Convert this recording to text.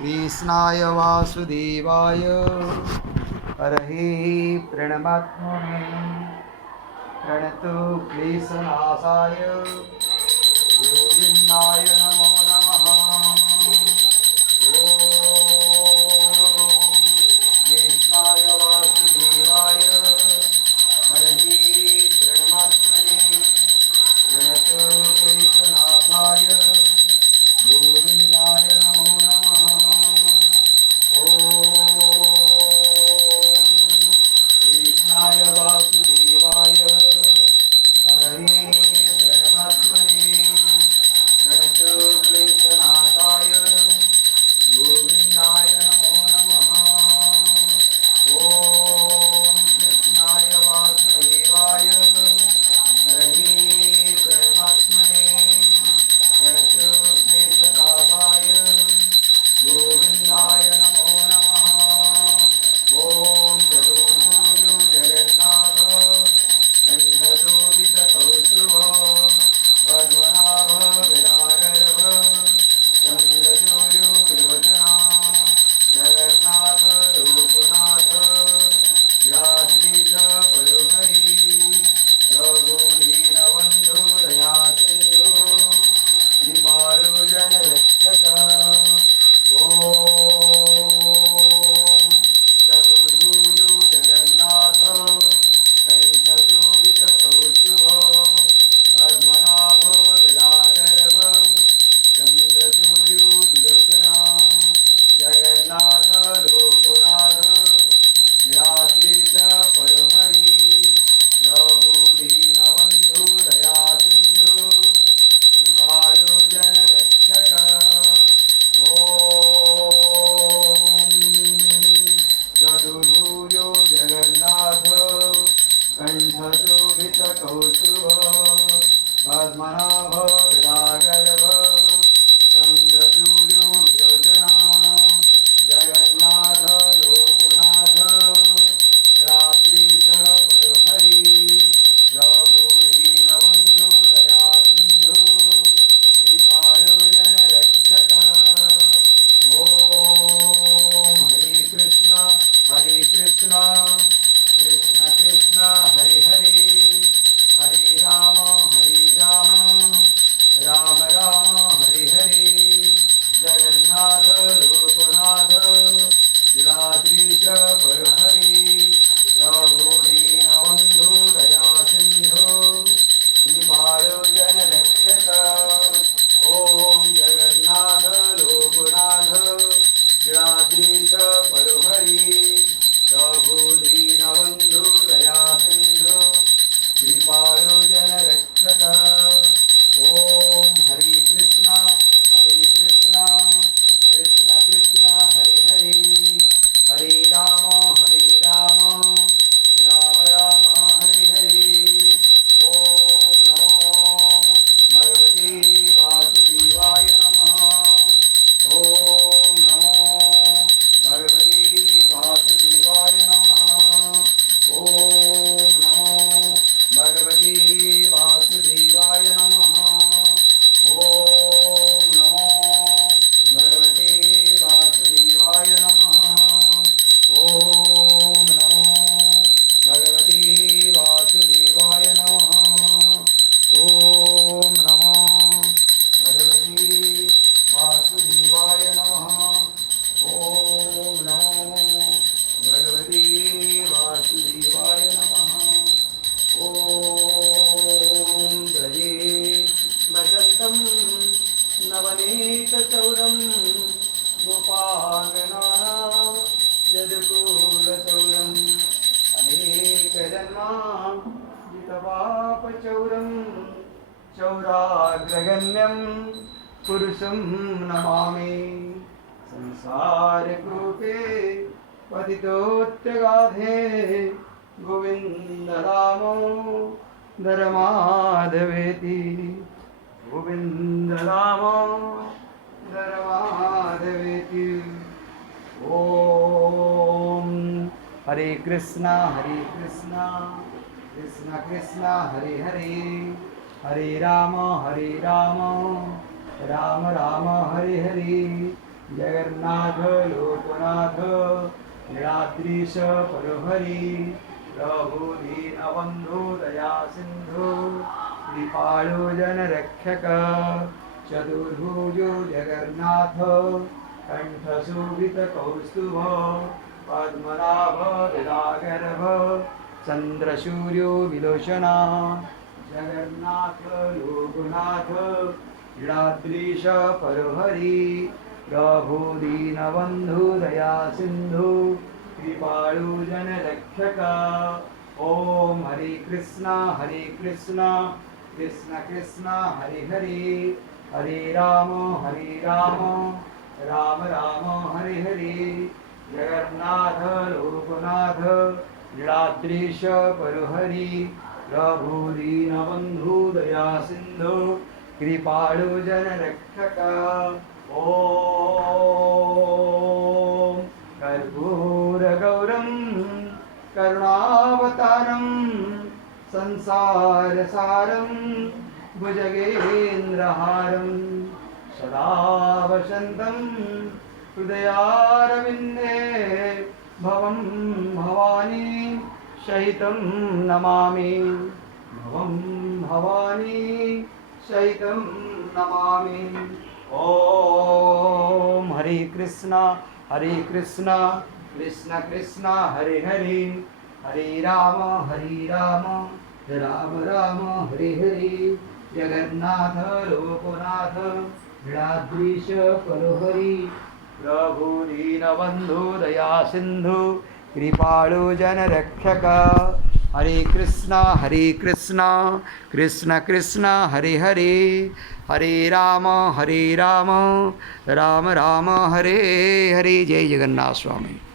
कृष्णाय वासुदेवाय हरहे प्रणमात्मने प्रणतो क्लेशनाशाय गोविन्दाय नमो नमः। ॐ कृष्णाय वासुदेवाय हरहे प्रणमात्मने प्रणतो क्लेशनाशाय गोविन्दाय नमो नमः। ॐ कृष्णाय वासुदेवाय हरये प्रणमात्मने प्रणतक्लेशनाशाय गोविन्दाय नमो नमः। ॐ कृष्णाय वासुदेवाय हरये प्रणमात्मने प्रणतक्लेशनाशाय गोविन्दाय नमो नमः। ॐ चतुर्भुजो जगन्नाथ कण्ठशोभितकौस्तुभ पद्मनाभ विरागर्भ चन्द्रसूर्यो विलोचना जगन्नाथ रूपनाथ यात्रीश परुहरि रघुदीनबन्धु दयासिन्धु कृपालो जनरक्षक। ॐ चतुर्भुजो जगन्नाथ कण्ठशोभितकौस्तुभ पद्मनाभ विरागर्भ चन्द्रसूर्यो विलोचना जगन्नाथ लोकनाथ यात्रीश परुहरि रघुदीनबन्धु दयासिन्धु कृपालो जनरक्षक। ॐ चतुर्भुजो जगन्नाथ कण्ठशोभितकौस्तुभ पद्मनाभ विरागर्भ चन्द्रसूर्यो विलोचना जगन्नाथ लोकनाथ यात्रीश परुहरि रघुदीनबन्धु दयासिन्धु कृपालो जनरक्षक। ॐ हरे कृष्ण कृष्ण कृष्ण हरे हरे हरे राम राम राम हरे हरे जगन्नाथ लोकनाथ लीलाद्रीश परुहरि रघुदीनबन्धु दयासिन्धु कृपालो जनरक्षक। ॐ जगन्नाथ लोकनाथ लीलाद्रीश परुहरि रघुदीनबन्धु दयासिन्धु कृपालो जनरक्षक। ॐ हरे कृष्ण कृष्ण कृष्ण हरे हरे हरे राम राम राम हरे हरे। ॐ नमो भगवते वासुदेवाय नमः। ॐ नमो भगवते वासुदेवाय नमः। ॐ नमो भगवते वासुदेवाय नमः। ॐ नमो भगवते वासुदेवाय नमः। ॐ नमो भगवते वासुदेवाय नमः। ॐ नमो भगवते वासुदेवाय नमः। ॐ नमो भगवते वासुदेवाय नमः। ॐ ब्रजे वसन्तं नवनीतचौरं गोपाङ्गनानां यदुकूलचौरम् अनेकजन्मार्जितपापचौरं चौराग्रगण्यं पुरुषं नमामि। संसारकूपे पतितोऽत्यगाधे गोविन्द दामोदर माधवेति गोविन्द दामोदर माधवेति। ॐ हरे कृष्णा कृष्ण कृष्ण हरे हरे हरे राम राम राम हरे हरे जगन्नाथ लोकनाथ नीलाद्रीश परोहरि प्रभु दीनबन्धु दया सिन्धु कृपाळु जनरक्षक चतुर्भुजो जगन्नाथ कण्ठशोभितकौस्तुभ पद्मनाभ विरागर्भ चन्द्रसूर्यो विलोचना जगन्नाथ लोकनाथ नीलाद्रीश परोहरि प्रभु दीनबन्धु दया सिन्धु कृपाळु जनरक्षक ओम हरे कृष्णा कृष्ण कृष्ण हरे हरे हरे राम राम राम हरे हरे जगन्नाथ लोकनाथ नीलाद्रीश परोहरि प्रभु दीनबन्धु दया सिन्धु कृपाळु जनरक्षक ॐ कर्पूरगौरं करुणावतारं संसारसारं भुजगेन्द्रहारं सदा वसन्तं हृदयारविन्दे भवं भवानी सहितं नमामि भवं भवानी सहितं नमामि ओम हरे कृष्णा कृष्ण कृष्ण हरे हरे हरे राम राम राम हरे हरे जगन्नाथ लोकनाथ नीलाद्रीश परोहरि प्रभु दीनबन्धु दया सिन्धु कृपाळु जनरक्षक हरे कृष्ण कृष्ण कृष्ण हरे हरे हरे राम राम राम हरे हरे। जय जगन्नाथ स्वामी।